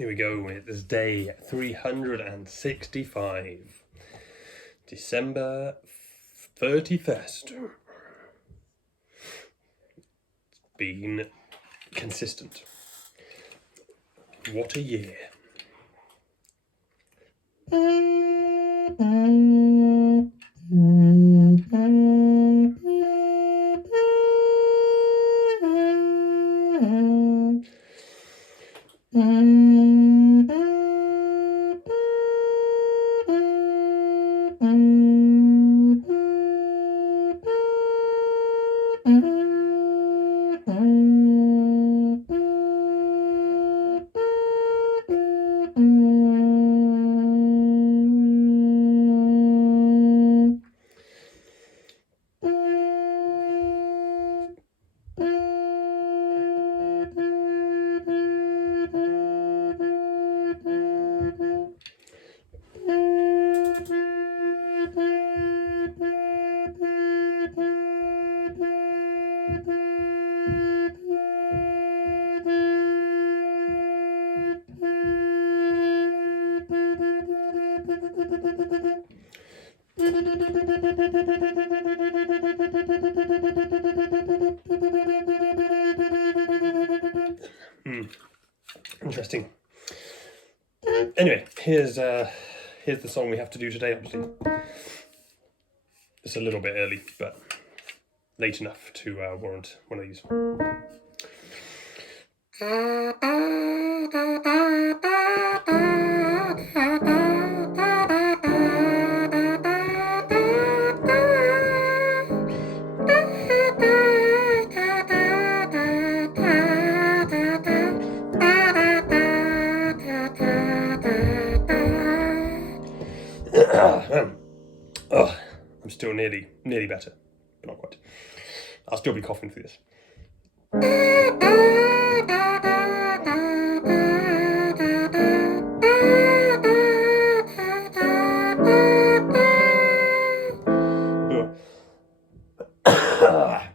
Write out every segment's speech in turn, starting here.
Here we go. It's day 365. December 31st. It's been consistent. What a year. Interesting. Anyway, here's the song we have to do today, obviously. It's a little bit early, but late enough to warrant one of these. I'm still nearly better, but not quite. I'll still be coughing through this.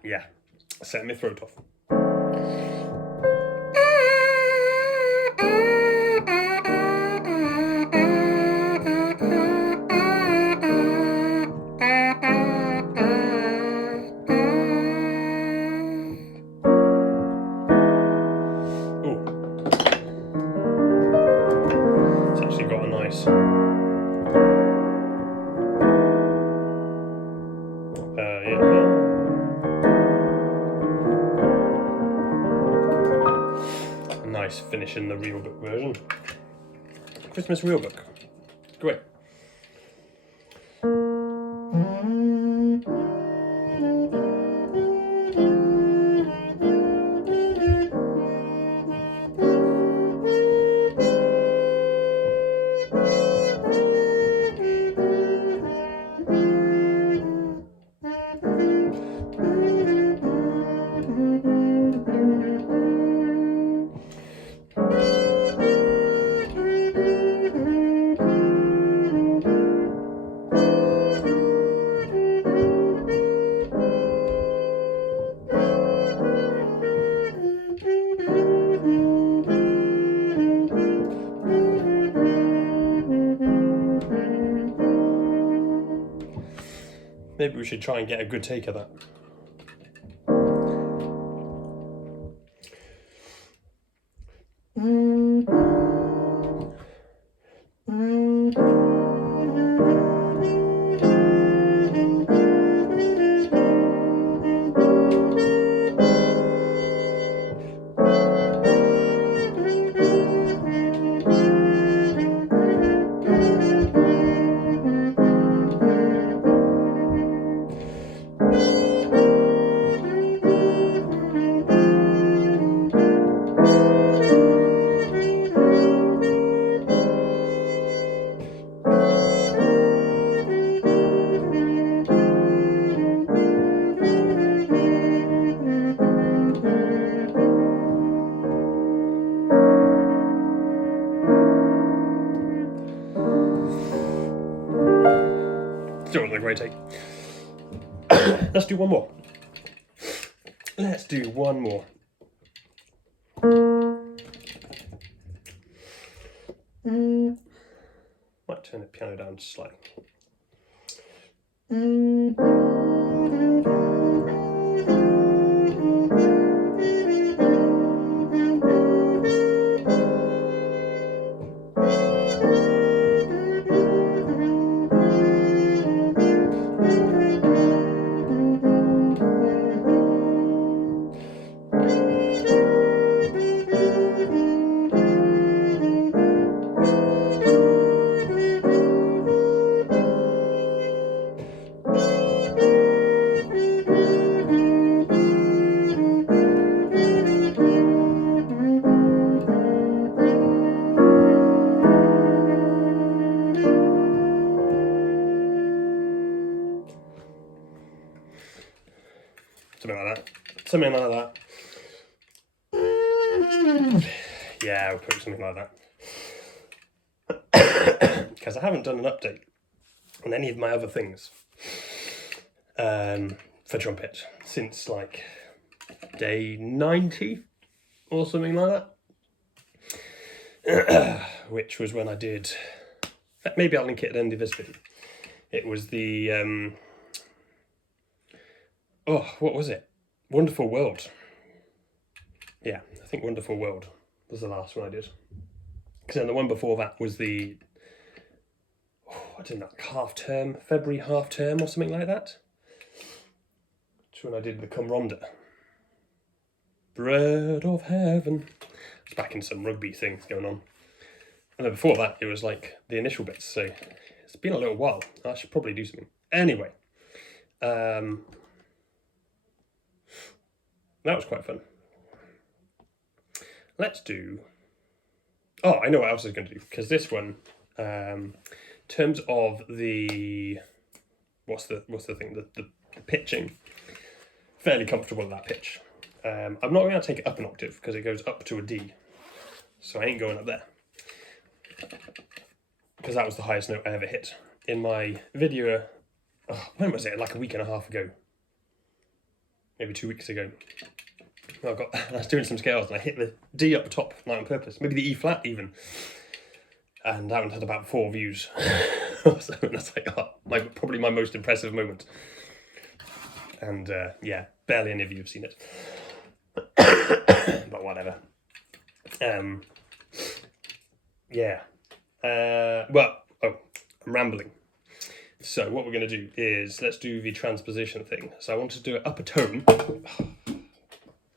Yeah, set my throat off. It's actually got a nice nice finish in the real book version. Christmas real book. Great. Maybe we should try and get a good take of that. Still wasn't a great take. Let's do one more. Let's do one more. Might turn the piano down slightly. Something like that. Yeah, we'll put something like that. Because I haven't done an update on any of my other things for trumpet since like day 90 or something like that. Which was when I did, maybe I'll link it at the end of this video. It was the, what was it? Wonderful World. Yeah, I think Wonderful World was the last one I did. Because then the one before that was the, I didn't know, February half term or something like that. Which when I did the Cum Ronda. Bread of Heaven. It's back in some rugby things going on. And then before that, it was like the initial bits. So it's been a little while. I should probably do something. Anyway. That was quite fun. Let's do... Oh, I know what else I was going to do. Because this one, in terms of the... What's the thing? The pitching. Fairly comfortable at that pitch. I'm not going to take it up an octave because it goes up to a D. So I ain't going up there. Because that was the highest note I ever hit. In my video, when was it? Like a week and a half ago. Maybe 2 weeks ago. I was doing some scales and I hit the D up top, like on purpose. Maybe the E flat even. And that one had about 4 views. So that's like probably my most impressive moment. And yeah, barely any of you have seen it. But whatever. Yeah. I'm rambling. So what we're going to do is, let's do the transposition thing. So I want to do an upper tone.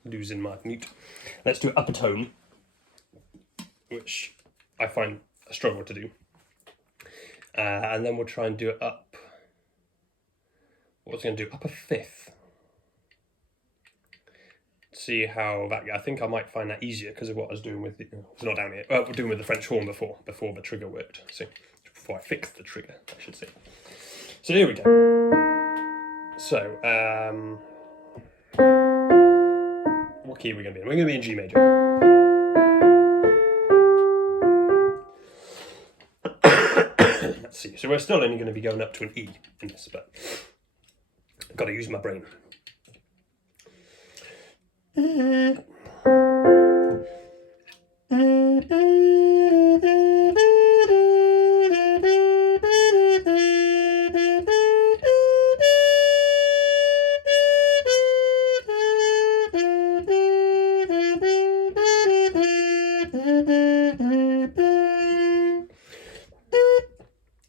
Losing my mute. Let's do an upper tone, which I find a struggle to do. And then we'll try and do it up. What was I going to do? Up a fifth. See how that. I think I might find that easier because of what I was doing with the. It's not down here. We're doing with the French horn before the trigger worked. So before I fixed the trigger, I should say. So here we go. So what key are we going to be in? We're going to be in G major. Let's see. So we're still only going to be going up to an E in this, but I've got to use my brain.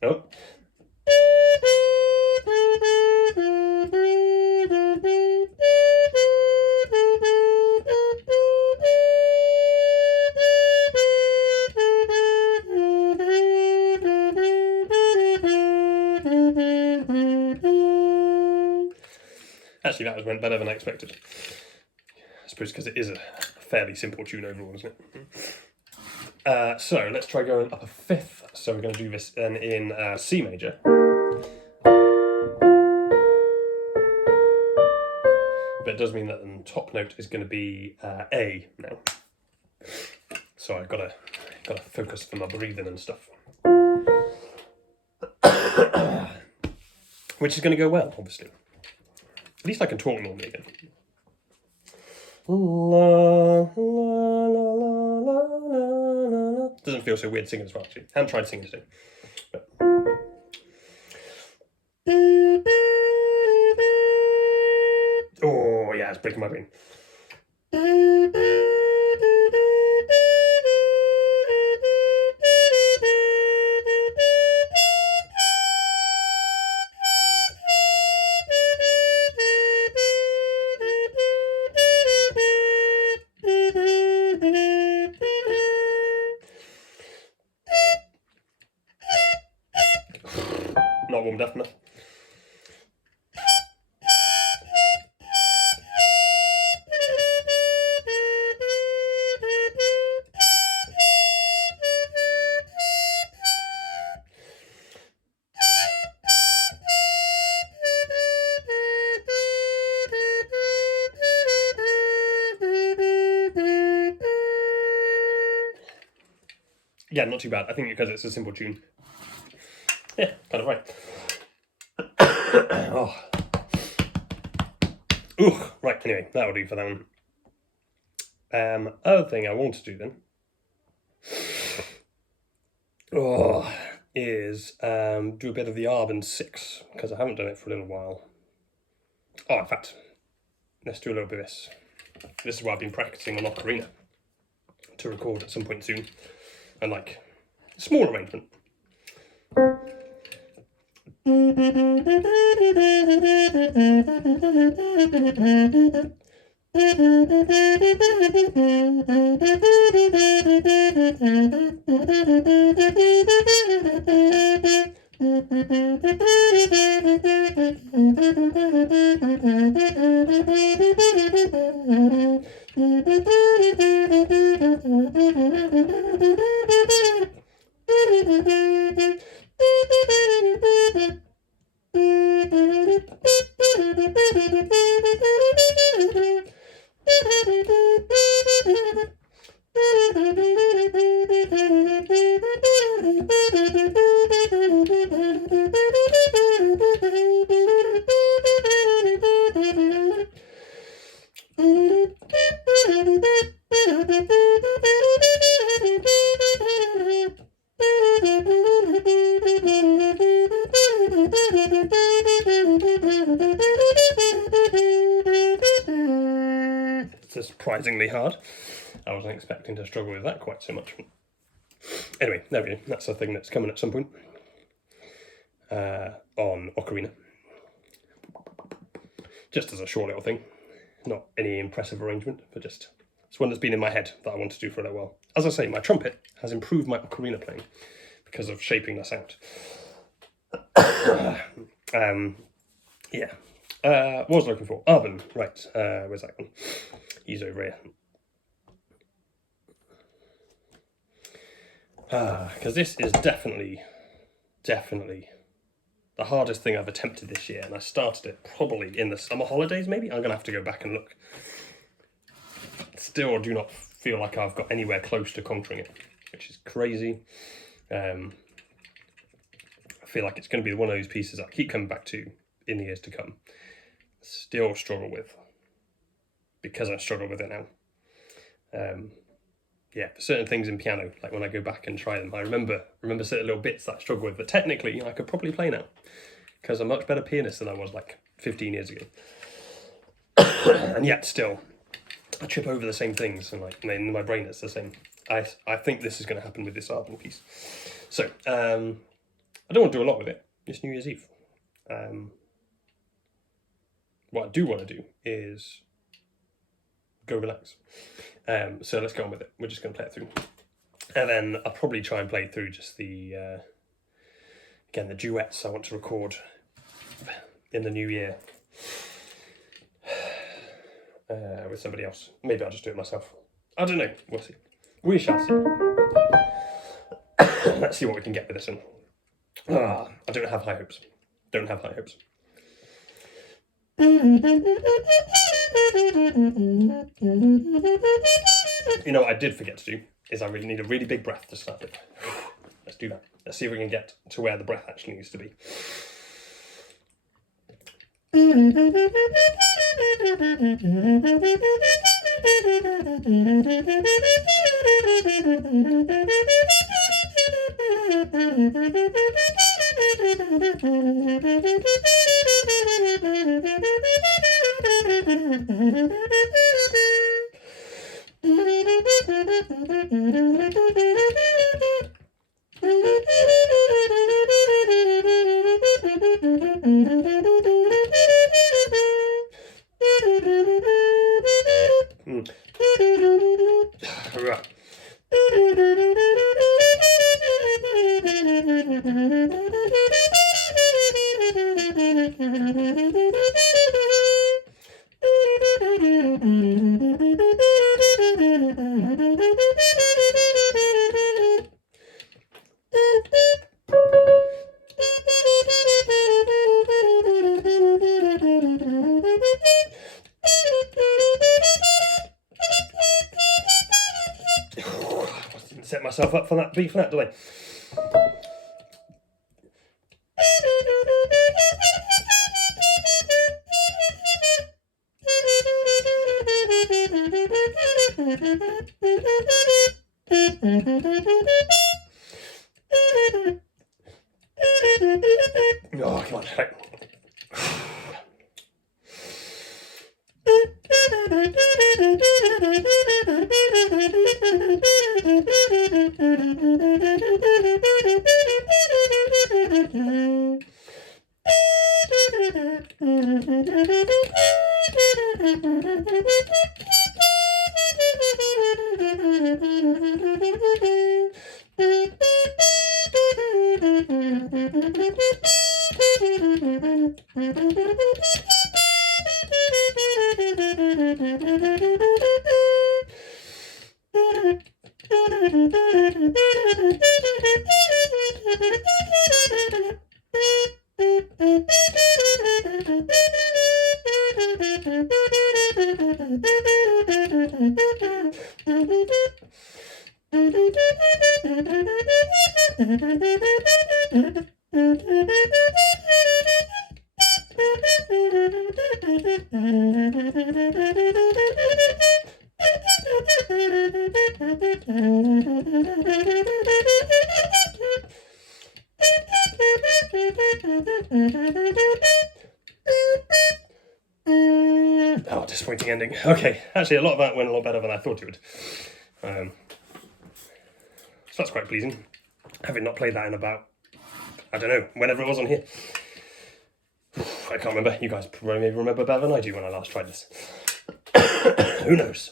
Oh. Actually, that went better than I expected. I suppose because it is a fairly simple tune overall, isn't it? So let's try going up a fifth. So we're going to do this then in C major. But it does mean that the top note is going to be A now. So I've got to focus for my breathing and stuff. Which is going to go well, obviously. At least I can talk normally again. La, la, la, la, la, la, la. Doesn't feel so weird singing as well, actually. I haven't tried singing today. But... Oh, yeah, it's breaking my brain. Not warmed up enough. Yeah, not too bad. I think because it's a simple tune. Yeah, kind of right. Oh. Ooh, right, anyway, that'll do for that one. Other thing I want to do then is do a bit of the Arbin 6, because I haven't done it for a little while. Oh, in fact, let's do a little bit of this. This is what I've been practicing on Ocarina to record at some point soon. And like, small arrangement. It's surprisingly hard. I wasn't expecting to struggle with that quite so much. Anyway, there we go. That's a thing that's coming at some point on Ocarina. Just as a short little thing. Not any impressive arrangement, but just it's one that's been in my head that I want to do for a little while. As I say, my trumpet has improved my Ocarina playing because of shaping the sound. Yeah. What was I looking for? Arbin, right. Where's that one? He's over here. Because this is definitely the hardest thing I've attempted this year, and I started it probably in the summer holidays, maybe? I'm going to have to go back and look. Still do not feel like I've got anywhere close to conquering it, which is crazy. I feel like it's going to be one of those pieces I keep coming back to in the years to come. Still struggle with, because I struggle with it now. Yeah, for certain things in piano, like when I go back and try them, I remember certain little bits that I struggle with, but technically I could probably play now, because I'm a much better pianist than I was like 15 years ago. And yet still, I trip over the same things, and like in my brain it's the same. I think this is going to happen with this Arbin piece. So, I don't want to do a lot with it. It's New Year's Eve. What I do want to do is go relax. So let's go on with it. We're just going to play it through. And then I'll probably try and play through just the, again, the duets I want to record in the new year with somebody else. Maybe I'll just do it myself. I don't know. We'll see. We shall see. Let's see what we can get with this one. I don't have high hopes. Don't have high hopes. You know what I did forget to do is I really need a really big breath to start it. Let's do that. Let's see if we can get to where the breath actually needs to be. Set myself up for that beat for that delay. Oh, come on. Right. Oh, disappointing ending. Okay, actually a lot of that went a lot better than I thought it would. So that's quite pleasing. Having not played that in about, I don't know, whenever it was on here. I can't remember. You guys probably maybe remember better than I do when I last tried this. Who knows?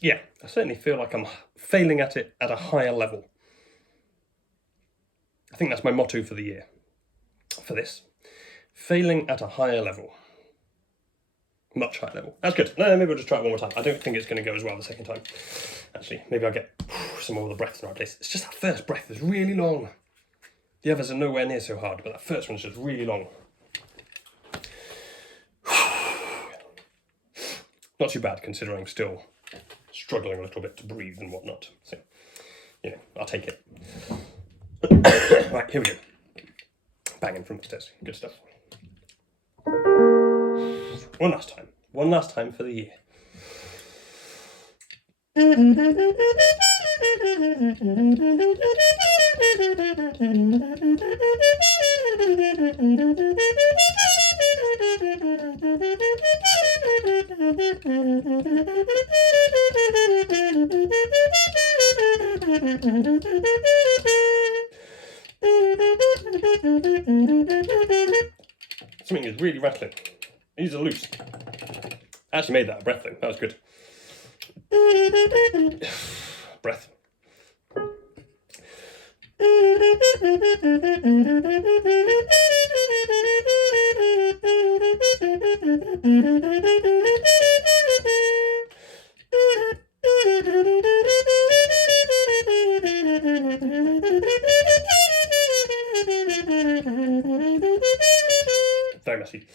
Yeah, I certainly feel like I'm failing at it at a higher level. I think that's my motto for the year. For this. Failing at a higher level. Much higher level. That's good. No, maybe we'll just try it one more time. I don't think it's going to go as well the second time. Actually, maybe I'll get some more of the breaths in the right place. It's just that first breath is really long. The others are nowhere near so hard, but that first one's just really long. Not too bad, considering I'm still struggling a little bit to breathe and whatnot. So, you know, I'll take it. Right, here we go. Banging from upstairs. Good stuff. One last time. One last time for the year. Something is really rattling. These are loose. I actually made that a breath thing. That was good. Breath. Very messy.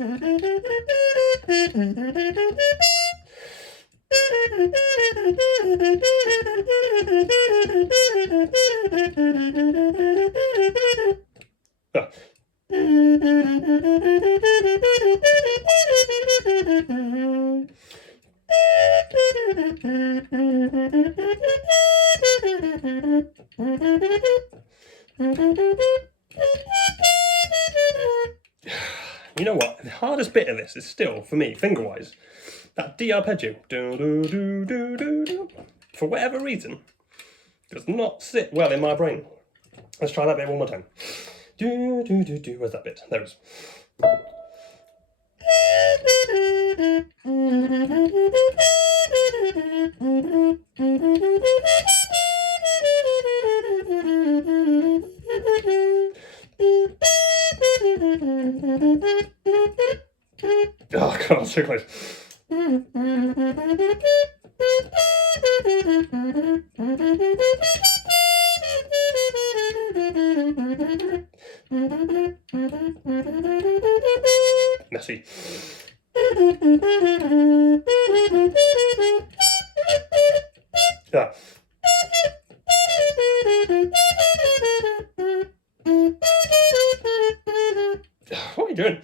You know what? The hardest bit of this is still, for me, finger-wise, that D arpeggio. Do, do, do, do, do, do. For whatever reason, does not sit well in my brain. Let's try that bit one more time. Do, do, do, do. Where's that bit? There it is. Oh, God, so close. Messy. Yeah. What are you doing?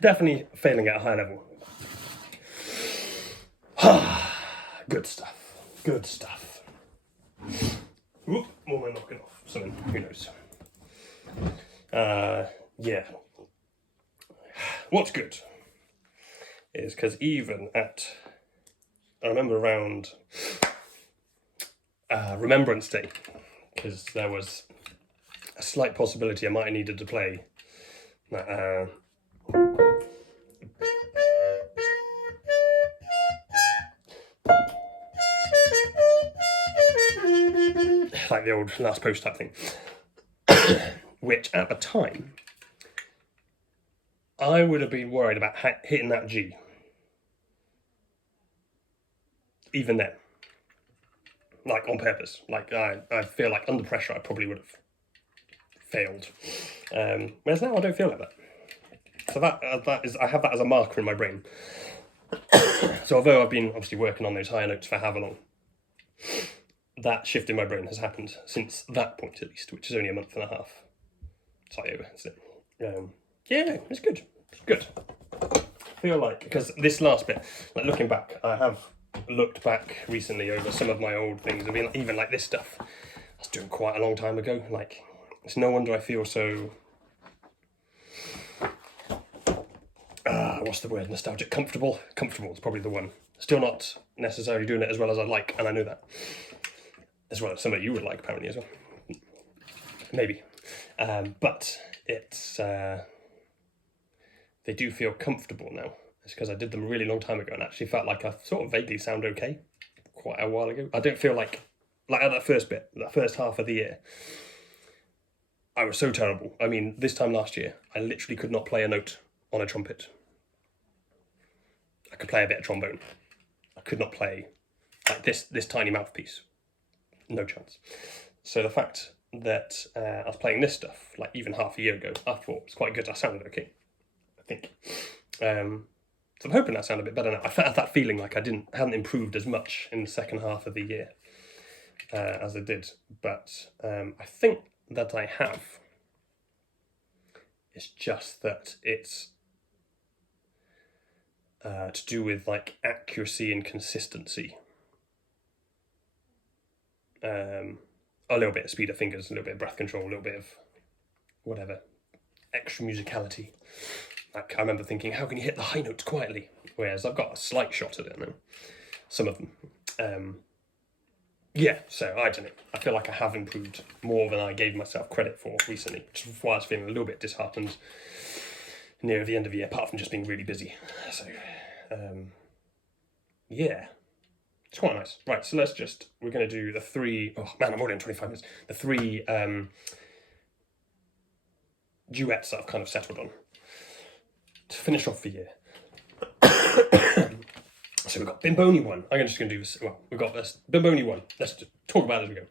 Definitely failing at a high level. Good stuff. Good stuff. Oop, what am I knocking off? Something, who knows? Yeah. What's good is because even at, I remember around Remembrance Day, because there was a slight possibility I might have needed to play that, like the old Last Post type thing, which at the time I would have been worried about hitting that G. Even then, like on purpose, like I feel like under pressure I probably would have failed. Whereas now I don't feel like that. So that is, I have that as a marker in my brain. So although I've been obviously working on those higher notes for however long, that shift in my brain has happened since that point at least, which is only a month and a half. Slightly over, isn't it? Yeah, it's good. It's good. I feel like, because this last bit, like looking back, I have looked back recently over some of my old things. I mean, even like this stuff I was doing quite a long time ago. Like, it's no wonder I feel so, what's the word, nostalgic? Comfortable is probably the one. Still not necessarily doing it as well as I'd like, and I know that. As well as some of you would like, apparently, as well. Maybe. But it's, they do feel comfortable now. It's because I did them a really long time ago and actually felt like I sort of vaguely sound okay quite a while ago. I don't feel like at that first bit, that first half of the year, I was so terrible. I mean, this time last year, I literally could not play a note on a trumpet. I could play a bit of trombone. I could not play like this tiny mouthpiece. No chance. So the fact that I was playing this stuff, like even half a year ago, I thought it was quite good. I sounded okay, I think. So I'm hoping I sound a bit better now. I had that feeling like I hadn't improved as much in the second half of the year as I did, but I think that I have. It's just that it's to do with like accuracy and consistency. A little bit of speed of fingers, a little bit of breath control, a little bit of whatever, extra musicality. Like, I remember thinking, how can you hit the high notes quietly? Whereas I've got a slight shot at it now, some of them. yeah, so I don't know. I feel like I have improved more than I gave myself credit for recently, which is why I was feeling a little bit disheartened near the end of the year, apart from just being really busy. So, yeah, it's quite nice. Right, so we're going to do the three, oh man, I'm already on 25 minutes. The three duets that I've kind of settled on to finish off the year. So we've got Bimboni 1. I'm just going to do this. Well, we've got this Bimboni 1. Let's just talk about it as we go.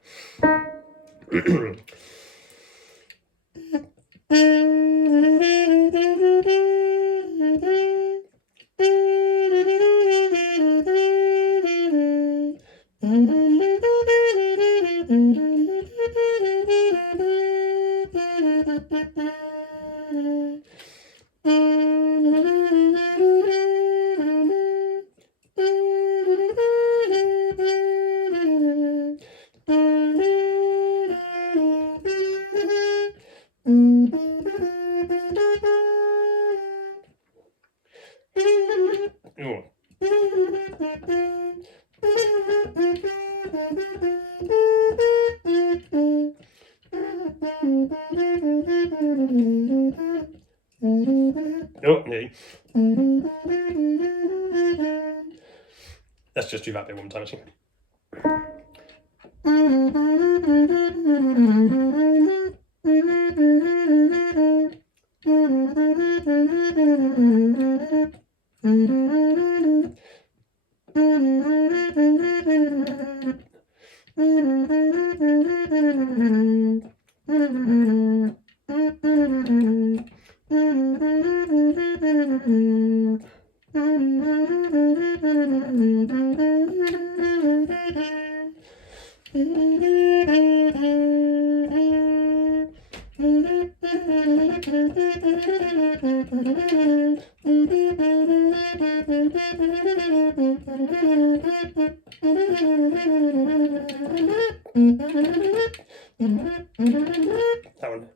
Oh, nee. Let's just do that bit one time, actually. That one.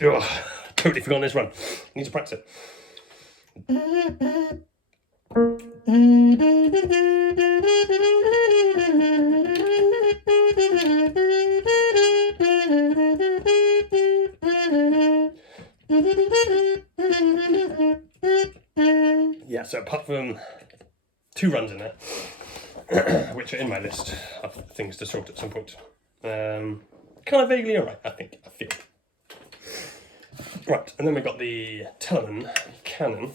Oh, totally forgotten this one. Need to practice it. Yeah, so apart from 2 runs in there, which are in my list of things to sort at some point, kind of vaguely alright, I feel. Right, and then we've got the Telemann Canon.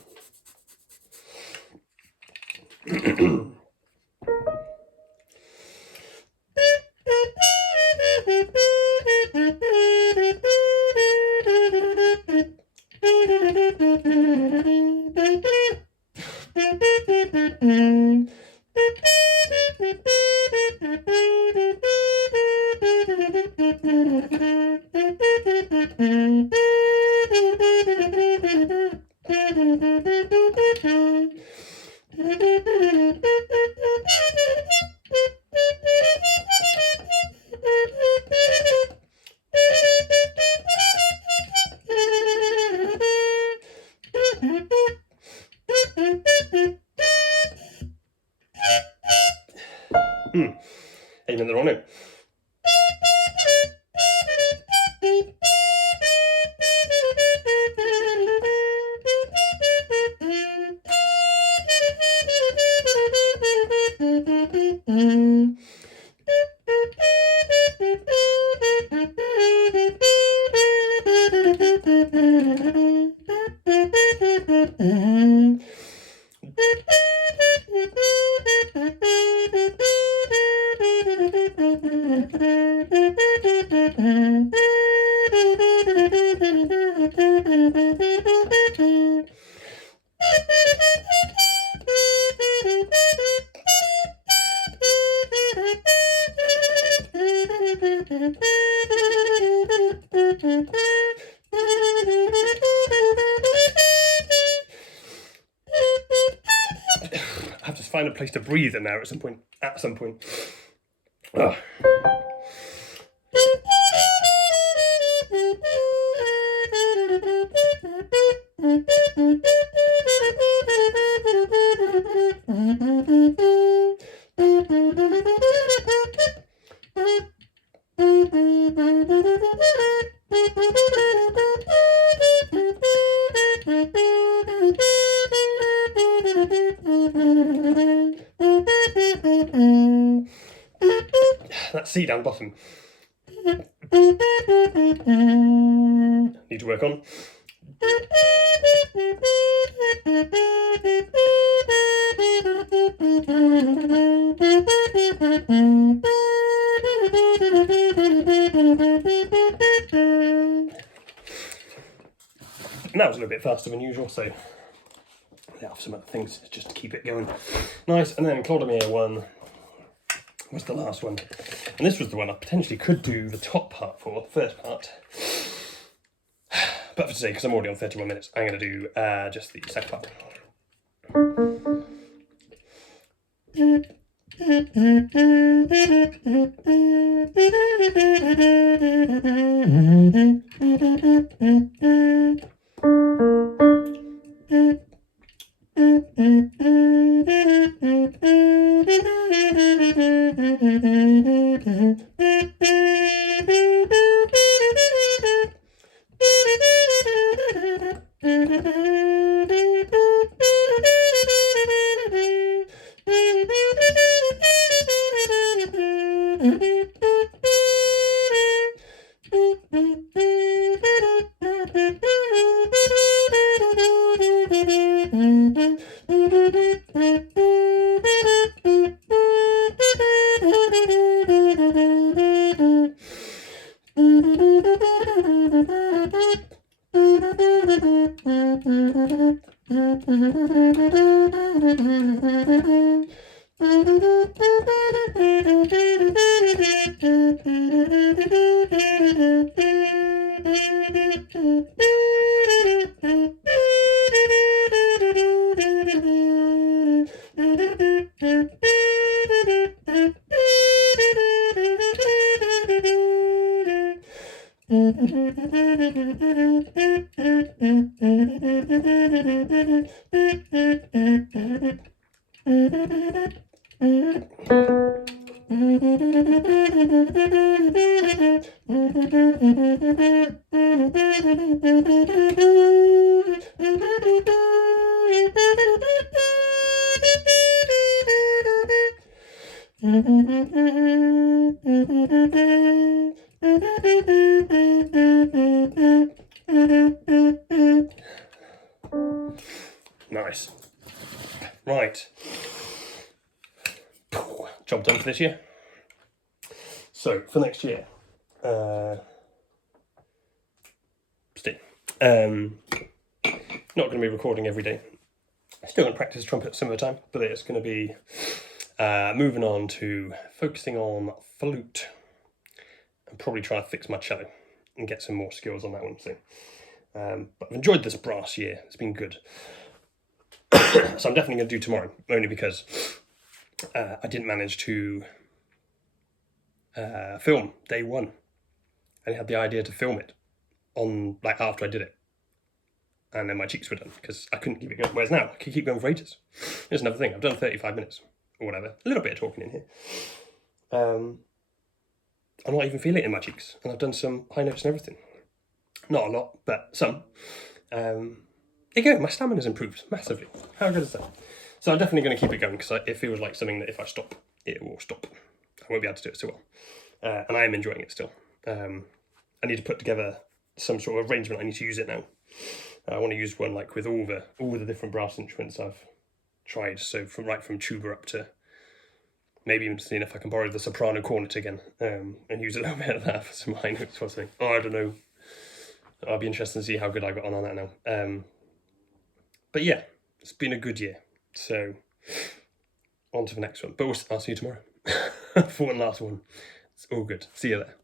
Aiming the wrong note. find a place to breathe in there at some point. Ugh. That C down bottom. Need to work on. And that was a little bit faster than usual, so let off some other things just to keep it going nice. And then Clodomir 1 was the last one. And this was the one I potentially could do the top part for, the first part. But for today, because I'm already on 31 minutes, I'm going to do just the second part. Nice. Right. Job done for this year. So for next year, not going to be recording every day. Still going to practice trumpet some of the time, but it's going to be moving on to focusing on flute and probably trying to fix my cello and get some more skills on that one. So, but I've enjoyed this brass year. It's been good. So I'm definitely going to do tomorrow, only because I didn't manage to film day one. I had the idea to film it on after I did it, and then my cheeks were done because I couldn't keep it going. Whereas now I can keep going for ages. Here's another thing: I've done 35 minutes or whatever, a little bit of talking in here. I'm not even feeling it in my cheeks, and I've done some high notes and everything. Not a lot, but some. Again, my stamina's improved massively. How good is that? So I'm definitely going to keep it going because it feels like something that if I stop, it will stop. I won't be able to do it so well. And I am enjoying it still. I need to put together some sort of arrangement. I need to use it now. I want to use one with all the different brass instruments I've tried. So from tuba up to maybe even seeing if I can borrow the soprano cornet again and use a little bit of that for some high notes or something. Oh, I don't know. I'll be interested to see how good I got on that now. But yeah, it's been a good year. So on to the next one. But I'll see you tomorrow for one last one. It's all good. See you there.